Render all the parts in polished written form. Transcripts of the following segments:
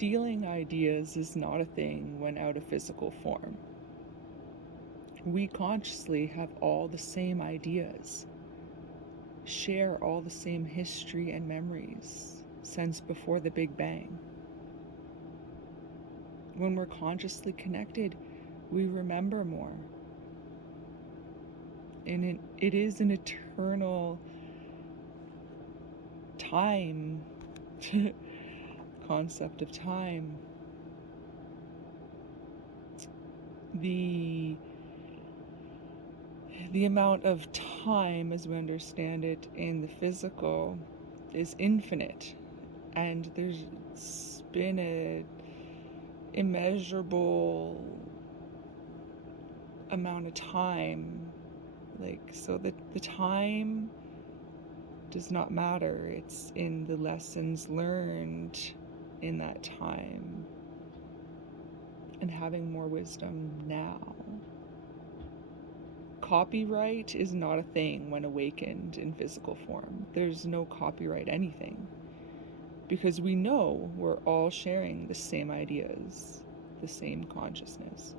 Stealing ideas is not a thing when out of physical form. We consciously have all the same ideas, share all the same history and memories since before the Big Bang. When we're consciously connected, we remember more. And it is an eternal time concept of time. The amount of time as we understand it in the physical is infinite, and there's been a immeasurable amount of time, so that the time does not matter. It's in the lessons learned in that time and having more wisdom now. Copyright is not a thing when awakened in physical form. There's no copyright anything, because we know we're all sharing the same ideas, the same consciousness.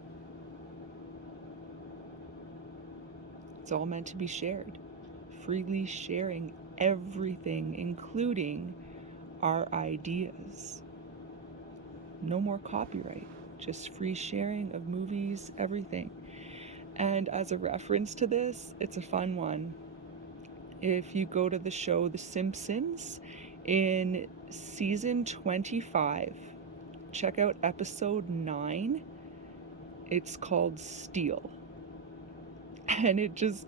It's all meant to be shared, freely sharing everything, including our ideas. No more copyright, just free sharing of movies, everything. And as a reference to this, it's a fun one. If you go to the show The Simpsons, in season 25, check out episode 9. It's called Steal. And it just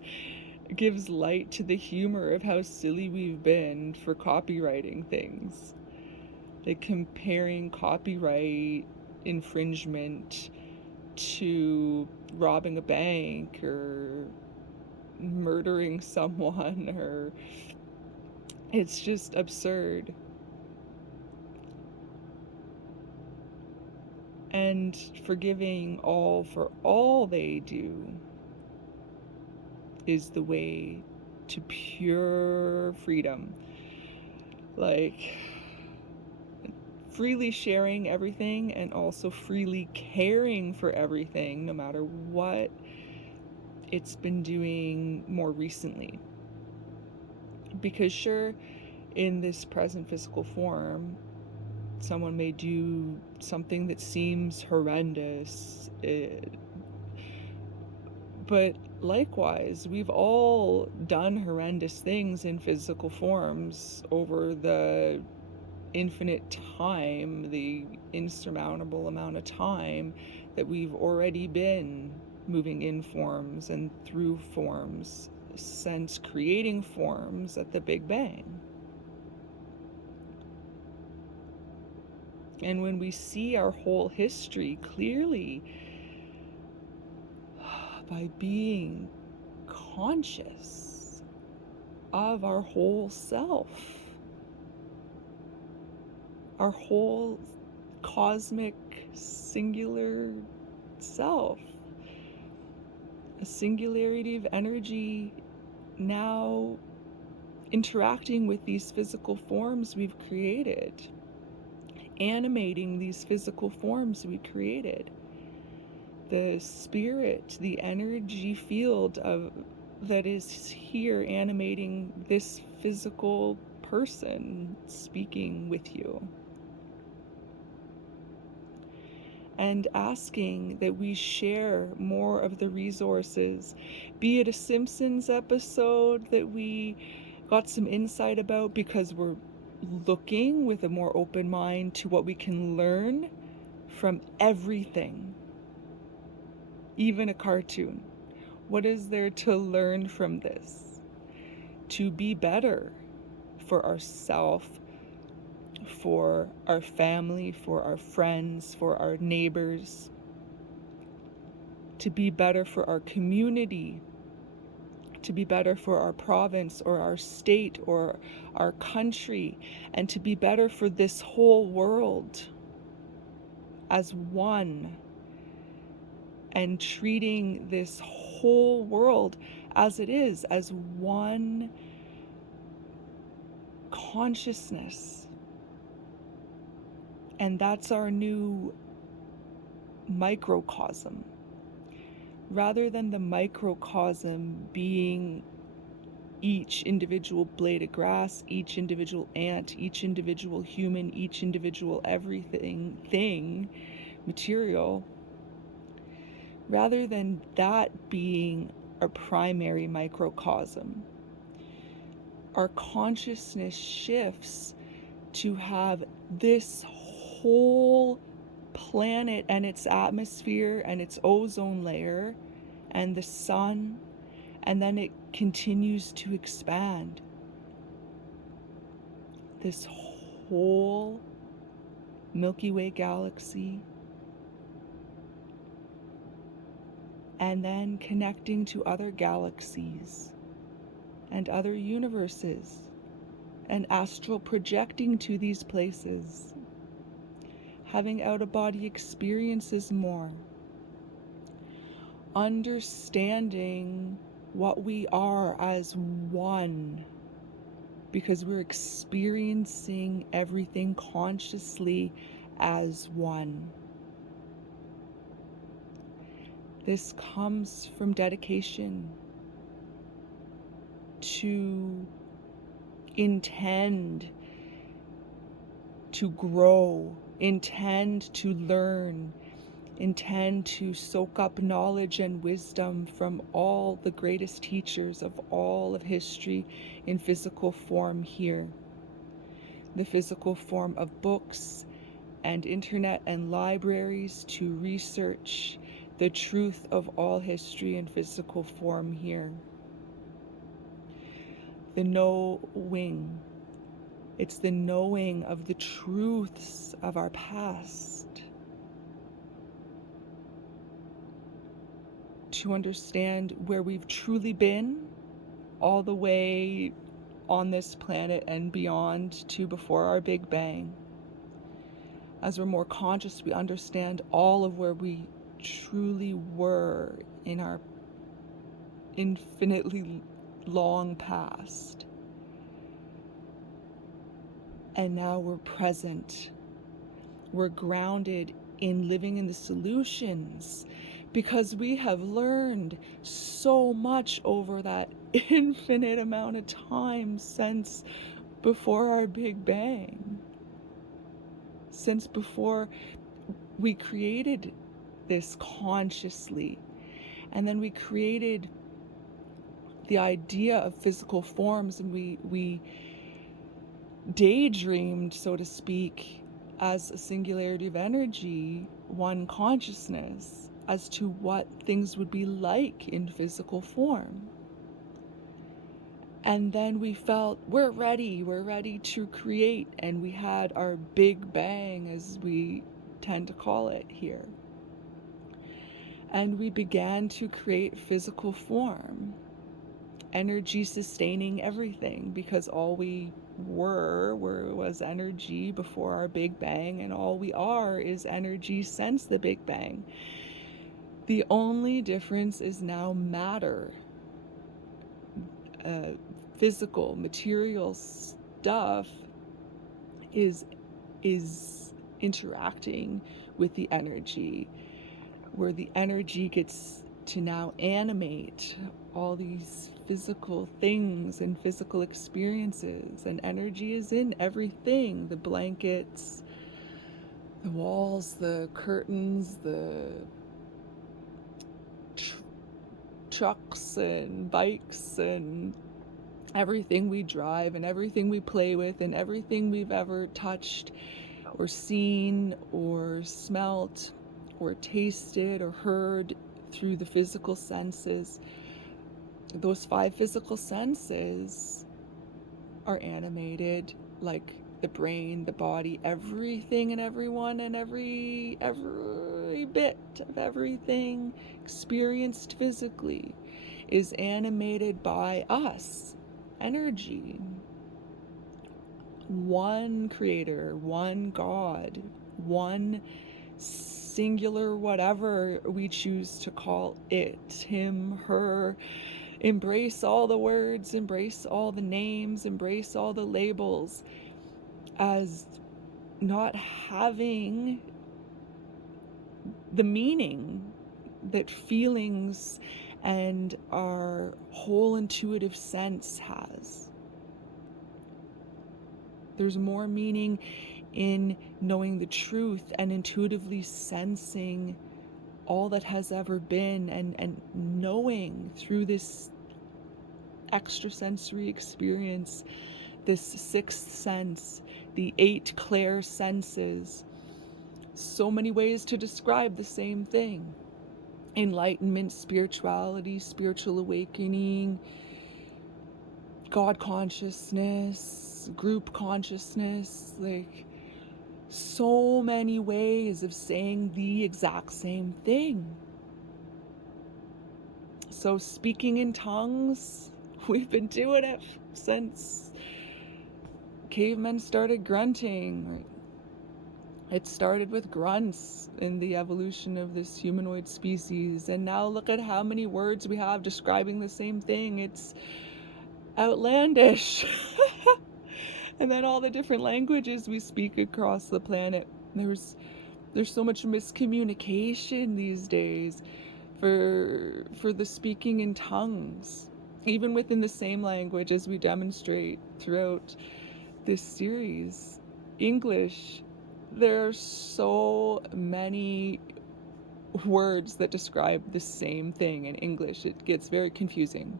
gives light to the humor of how silly we've been for copywriting things. Like comparing copyright infringement to robbing a bank or murdering someone, or it's just absurd. And forgiving all for all they do is the way to pure freedom. Like, freely sharing everything and also freely caring for everything, no matter what it's been doing more recently. Because sure, in this present physical form, someone may do something that seems horrendous, but likewise, we've all done horrendous things in physical forms over the infinite time, the insurmountable amount of time that we've already been moving in forms and through forms since creating forms at the Big Bang. And when we see our whole history clearly, by being conscious of our whole self, our whole cosmic singular self, a singularity of energy now interacting with these physical forms we've created, animating these physical forms we created. The spirit, the energy field that is here animating this physical person speaking with you. And asking that we share more of the resources, be it a Simpsons episode that we got some insight about because we're looking with a more open mind to what we can learn from everything, even a cartoon. What is there to learn from this? To be better for ourselves, for our family, for our friends, for our neighbors, to be better for our community, to be better for our province or our state or our country, and to be better for this whole world as one, and treating this whole world as it is, as one consciousness, And that's our new microcosm. Rather than the microcosm being each individual blade of grass, each individual ant, each individual human, each individual everything, thing, material, rather than that being our primary microcosm, our consciousness shifts to have this whole planet and its atmosphere and its ozone layer and the sun, and then it continues to expand. This whole Milky Way galaxy, and then connecting to other galaxies and other universes, and astral projecting to these places, having out-of-body experiences more, understanding what we are as one, because we're experiencing everything consciously as one. This comes from dedication to intend to grow, intend to learn, intend to soak up knowledge and wisdom from all the greatest teachers of all of history in physical form here. The physical form of books and internet and libraries to research the truth of all history in physical form here. The knowing. It's the knowing of the truths of our past. To understand where we've truly been, all the way on this planet and beyond to before our Big Bang. As we're more conscious, we understand all of where we truly were in our infinitely long past. And now we're present. We're grounded in living in the solutions, because we have learned so much over that infinite amount of time since before our Big Bang. Since before we created this consciously, and then we created the idea of physical forms, and we daydreamed, so to speak, as a singularity of energy, one consciousness, as to what things would be like in physical form. And then we felt we're ready to create, and we had our Big Bang, as we tend to call it here. And we began to create physical form, energy sustaining everything, because all we was energy before our Big Bang, and all we are is energy since the Big Bang. The only difference is now matter. Physical, material stuff is interacting with the energy, where the energy gets to now animate all these physical things and physical experiences, and energy is in everything: the blankets, the walls, the curtains, the trucks and bikes, and everything we drive, and everything we play with, and everything we've ever touched or seen or smelt or tasted or heard through the physical senses. Those 5 physical senses are animated, like the brain, the body, everything and everyone, and every bit of everything experienced physically is animated by us, energy. One creator, one God, one singular whatever we choose to call it, him, her. Embrace all the words, embrace all the names, embrace all the labels, as not having the meaning that feelings and our whole intuitive sense has. There's more meaning in knowing the truth and intuitively sensing all that has ever been, and knowing through this extrasensory experience, this sixth sense, the 8 clair senses. So many ways to describe the same thing. Enlightenment, spirituality, spiritual awakening, God consciousness, group consciousness, like so many ways of saying the exact same thing. So speaking in tongues, we've been doing it since cavemen started grunting. It started with grunts in the evolution of this humanoid species, and now look at how many words we have describing the same thing. It's outlandish. And then all the different languages we speak across the planet. There's so much miscommunication these days for the speaking in tongues, even within the same language, as we demonstrate throughout this series. English, there are so many words that describe the same thing in English. It gets very confusing.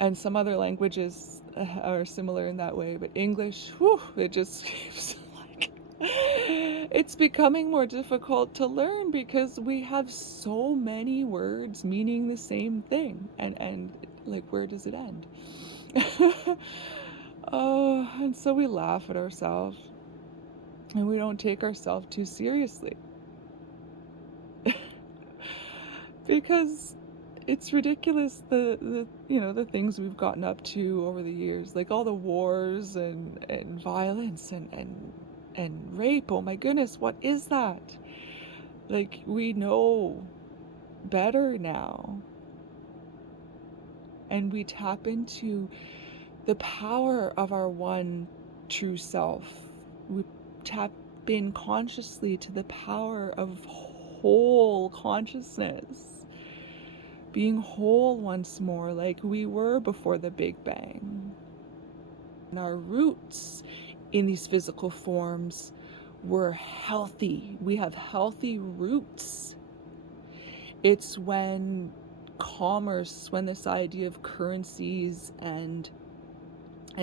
And some other languages are similar in that way, but English, whew, it just keeps like, it's becoming more difficult to learn because we have so many words meaning the same thing, and like, where does it end? Oh, and so we laugh at ourselves, and we don't take ourselves too seriously. Because it's ridiculous, the the things we've gotten up to over the years, like all the wars and violence and rape. Oh my goodness, what is that? Like, we know better now, and we tap into the power of our one true self. We tap in consciously to the power of whole consciousness, being whole once more, like we were before the Big Bang. And our roots in these physical forms were healthy. We have healthy roots. It's when commerce, when this idea of currencies and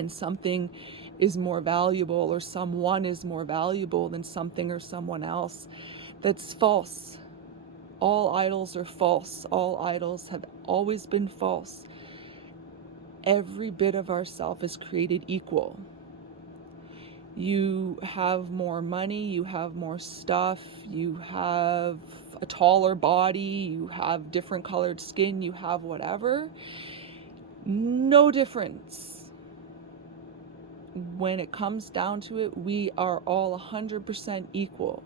something is more valuable, or someone is more valuable than something or someone else, that's false. All idols are false. All idols have always been false. Every bit of ourself is created equal. You have more money, you have more stuff, you have a taller body, you have different colored skin, you have whatever. No difference. When it comes down to it, we are all 100% equal,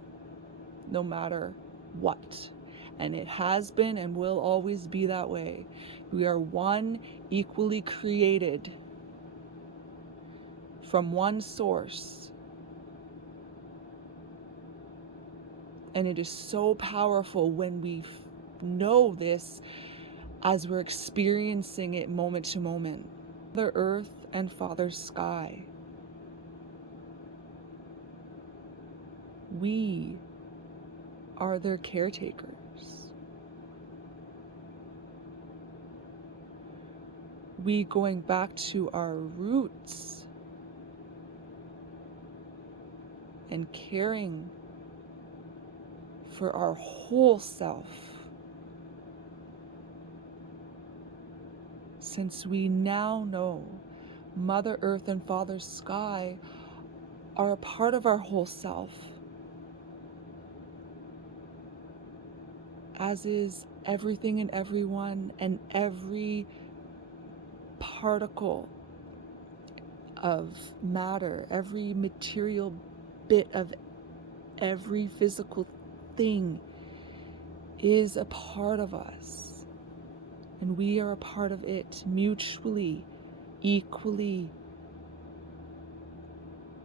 no matter what. And it has been and will always be that way. We are one, equally created from one source. And it is so powerful when we know this as we're experiencing it moment to moment. Mother Earth and Father Sky. We are their caretakers. We, going back to our roots and caring for our whole self, since we now know Mother Earth and Father Sky are a part of our whole self, as is everything and everyone and every particle of matter, every material bit of every physical thing is a part of us, and we are a part of it mutually, equally.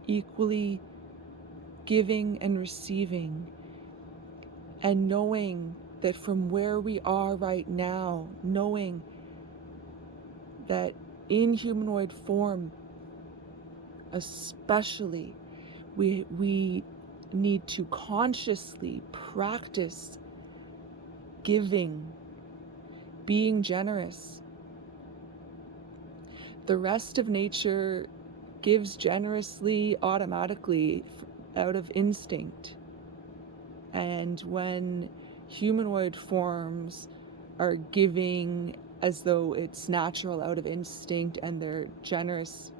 equally giving and receiving, and knowing that from where we are right now, knowing that in humanoid form especially, we need to consciously practice giving, being generous. The rest of nature gives generously automatically out of instinct. And when humanoid forms are giving as though it's natural out of instinct, and they're generous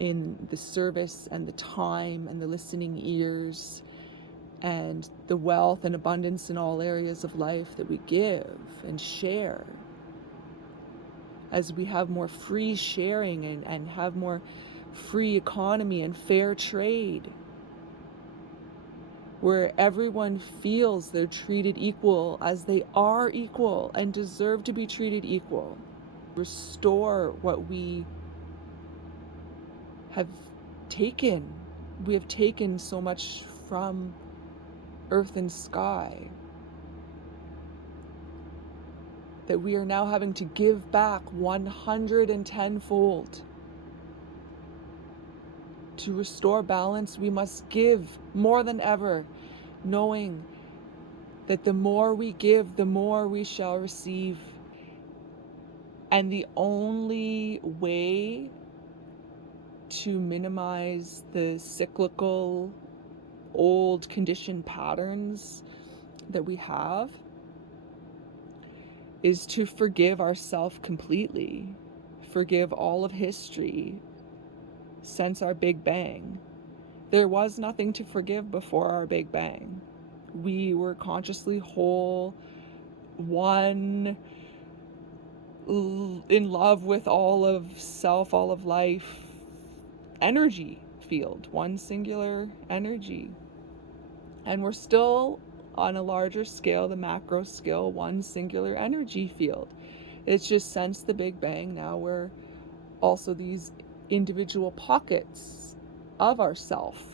in the service and the time and the listening ears and the wealth and abundance in all areas of life that we give and share, as we have more free sharing and have more free economy and fair trade, where everyone feels they're treated equal, as they are equal and deserve to be treated equal. Restore what we have taken. We have taken so much from earth and sky that we are now having to give back 110-fold. To restore balance, we must give more than ever, knowing that the more we give, the more we shall receive. And the only way to minimize the cyclical, old conditioned patterns that we have is to forgive ourselves completely, forgive all of history since our Big Bang. There was nothing to forgive before our Big Bang. We were consciously whole, one, in love with all of self, all of life, energy field, one singular energy. And we're still on a larger scale, the macro scale, one singular energy field. It's just since the Big Bang now we're also these individual pockets of ourself.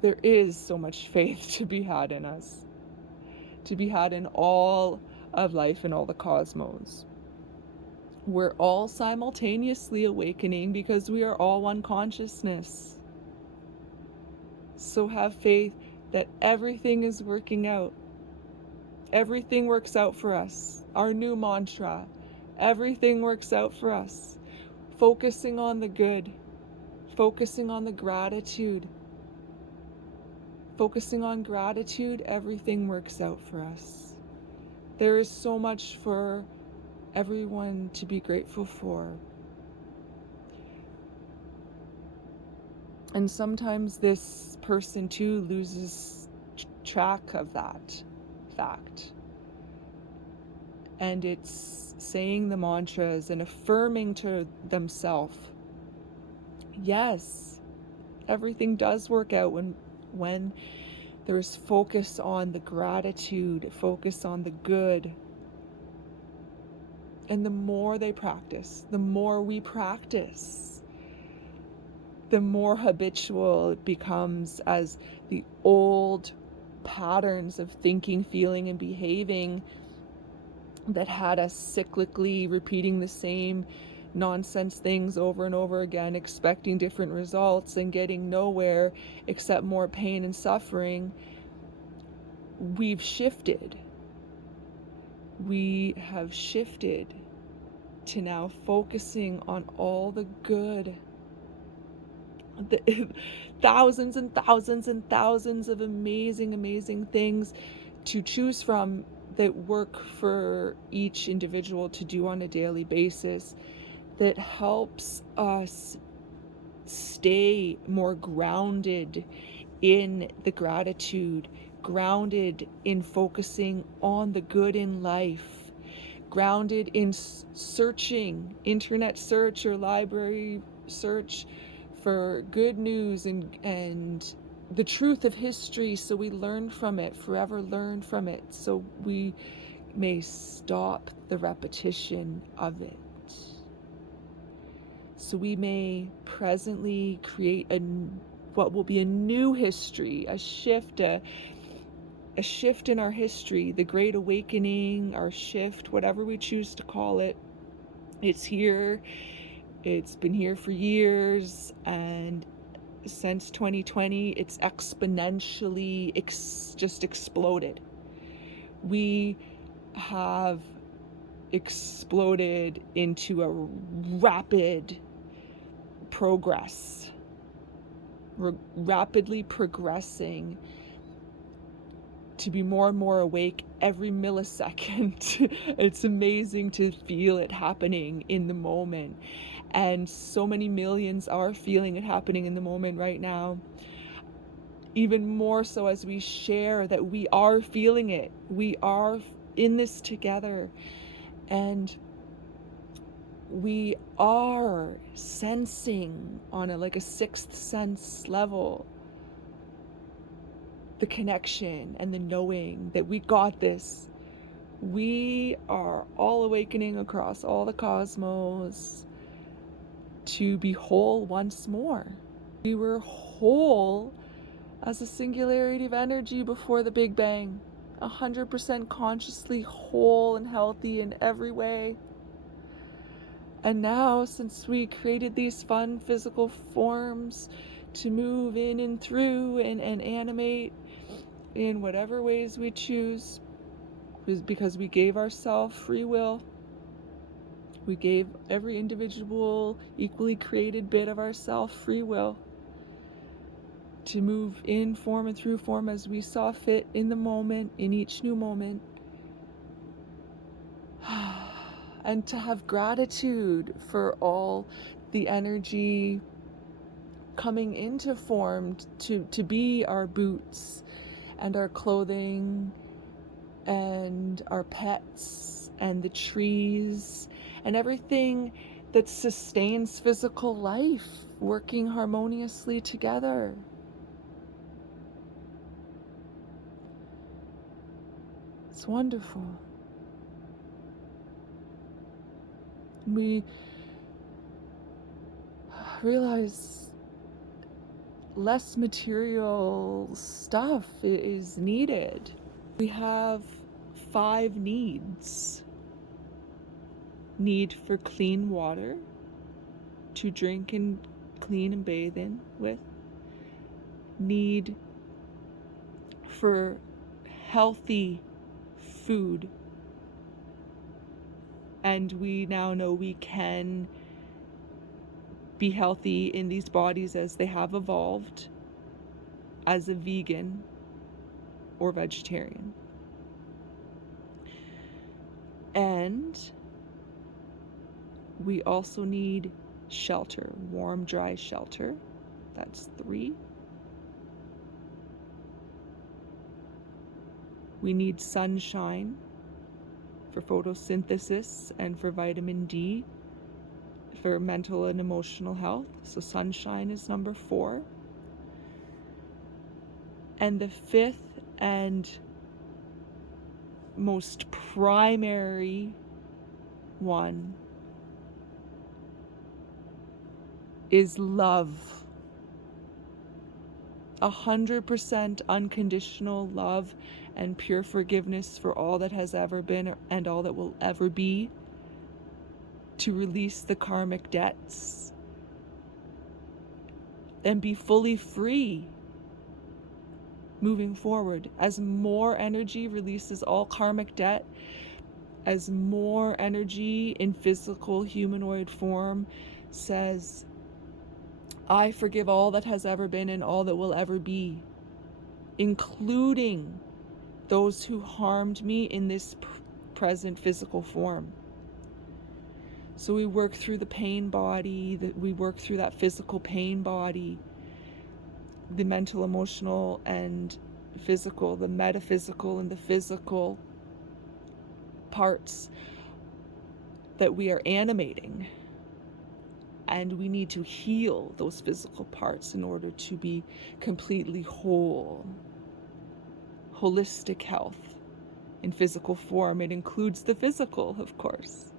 There is so much faith to be had in us, to be had in all of life and all the cosmos. We're all simultaneously awakening because we are all one consciousness. So have faith that everything is working out. Everything works out for us. Our new mantra, everything works out for us. Focusing on the good, focusing on the gratitude. Focusing on gratitude, everything works out for us. There is so much for everyone to be grateful for. And sometimes this person too loses track of that fact. And it's saying the mantras and affirming to themselves, yes, everything does work out when there's focus on the gratitude, focus on the good. And the more they practice, the more we practice, the more habitual it becomes, as the old patterns of thinking, feeling, and behaving that had us cyclically repeating the same nonsense things over and over again, expecting different results and getting nowhere except more pain and suffering. We've shifted. We have shifted to now focusing on all the good. The thousands and thousands and thousands of amazing things to choose from that work for each individual to do on a daily basis, that helps us stay more grounded in the gratitude, grounded in focusing on the good in life, grounded in searching, internet search or library search for good news and the truth of history, so we learn from it, forever learn from it, so we may stop the repetition of it. So we may presently create what will be a new history, a shift in our history, the Great Awakening, our shift, whatever we choose to call it. It's here. It's been here for years, and since 2020, it's exponentially just exploded. We have exploded into a rapid progress. We're rapidly progressing to be more and more awake every millisecond. It's amazing to feel it happening in the moment. And so many millions are feeling it happening in the moment right now. Even more so as we share that we are feeling it. We are in this together. And we are sensing on like a sixth sense level the connection and the knowing that we got this. We are all awakening across all the cosmos to be whole once more. We were whole as a singularity of energy before the Big Bang, 100% consciously whole and healthy in every way. And now, since we created these fun physical forms to move in and through and animate in whatever ways we choose, because we gave ourselves free will, we gave every individual equally created bit of ourselves free will to move in form and through form as we saw fit in the moment, in each new moment. And to have gratitude for all the energy coming into form to be our boots and our clothing and our pets and the trees and everything that sustains physical life working harmoniously together. It's wonderful. We realize less material stuff is needed. We have 5 needs. Need for clean water to drink and clean and bathe in with. Need for healthy food. And we now know we can be healthy in these bodies as they have evolved as a vegan or vegetarian. And we also need shelter, warm, dry shelter. That's 3. We need sunshine for photosynthesis and for vitamin D for mental and emotional health. So sunshine is number 4. And the 5th and most primary one is love. 100% unconditional love and pure forgiveness for all that has ever been and all that will ever be, to release the karmic debts and be fully free moving forward. As more energy releases all karmic debt, as more energy in physical humanoid form says, I forgive all that has ever been and all that will ever be, including those who harmed me in this present physical form. So we work through the pain body, we work through that physical pain body, the mental, emotional, and physical, the metaphysical and the physical parts that we are animating. And we need to heal those physical parts in order to be completely whole. Holistic health in physical form. It includes the physical, of course.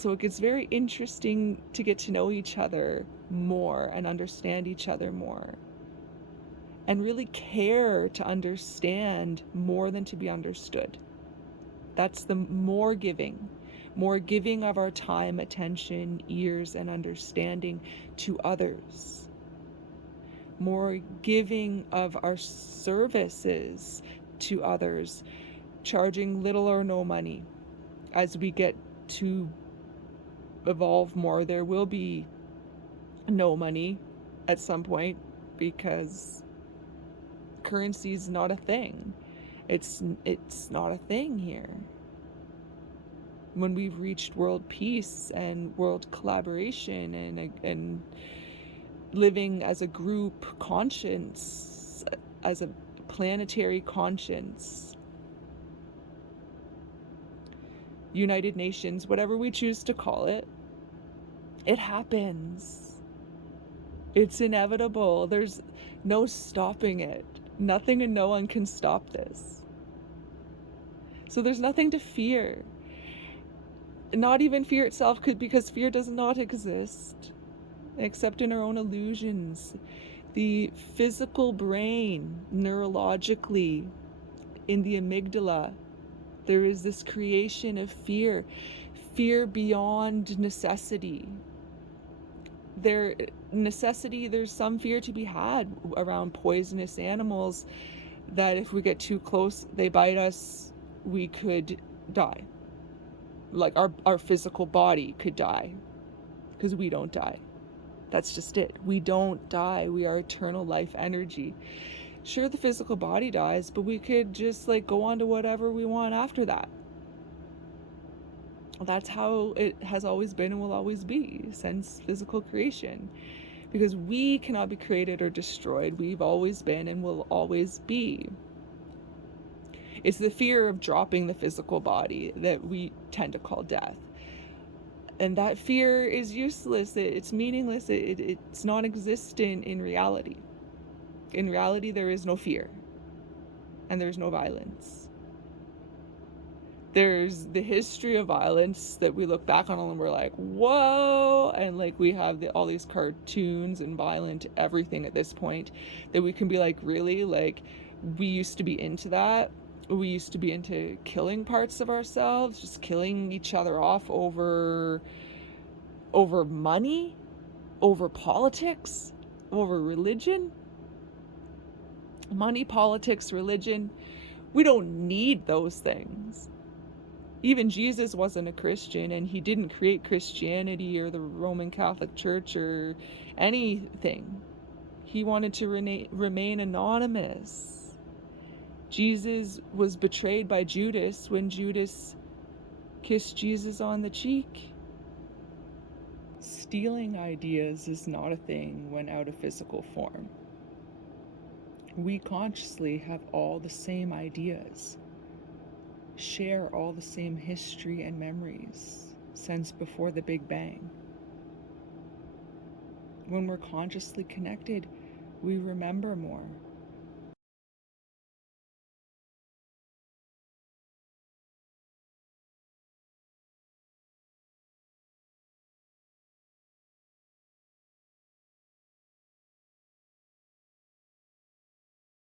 So it gets very interesting to get to know each other more and understand each other more. And really care to understand more than to be understood. That's the more giving of our time, attention, ears, and understanding to others. More giving of our services to others, charging little or no money. As we get to evolve more, there will be no money at some point, because currency is not a thing. It's not a thing here. When we've reached world peace and world collaboration and living as a group conscience, as a planetary conscience, United Nations, whatever we choose to call it, it happens. It's inevitable. There's no stopping it. Nothing and no one can stop this. So there's nothing to fear. Not even fear itself, because fear does not exist except in our own illusions. The physical brain, neurologically, in the amygdala, there is this creation of fear beyond necessity. There's some fear to be had around poisonous animals, that if we get too close, they bite us, we could die. Like our physical body could die, because we don't die. That's just it. We don't die. We are eternal life energy. Sure, the physical body dies, but we could just go on to whatever we want after that. That's how it has always been and will always be since physical creation. Because we cannot be created or destroyed. We've always been and will always be. It's the fear of dropping the physical body that we tend to call death. And that fear is useless. It's meaningless. It's non-existent in reality. In reality, there is no fear. And there's no violence. There's the history of violence that we look back on and we're like, whoa! And we have all these cartoons and violent everything at this point that we can be like, really? We used to be into that. We used to be into killing parts of ourselves, just killing each other off over money, over politics, over religion. Money, politics, religion. We don't need those things. Even Jesus wasn't a Christian, and he didn't create Christianity or the Roman Catholic Church or anything. He wanted to remain anonymous. Jesus was betrayed by Judas when Judas kissed Jesus on the cheek. Stealing ideas is not a thing when out of physical form. We consciously have all the same ideas, share all the same history and memories since before the Big Bang. When we're consciously connected, we remember more.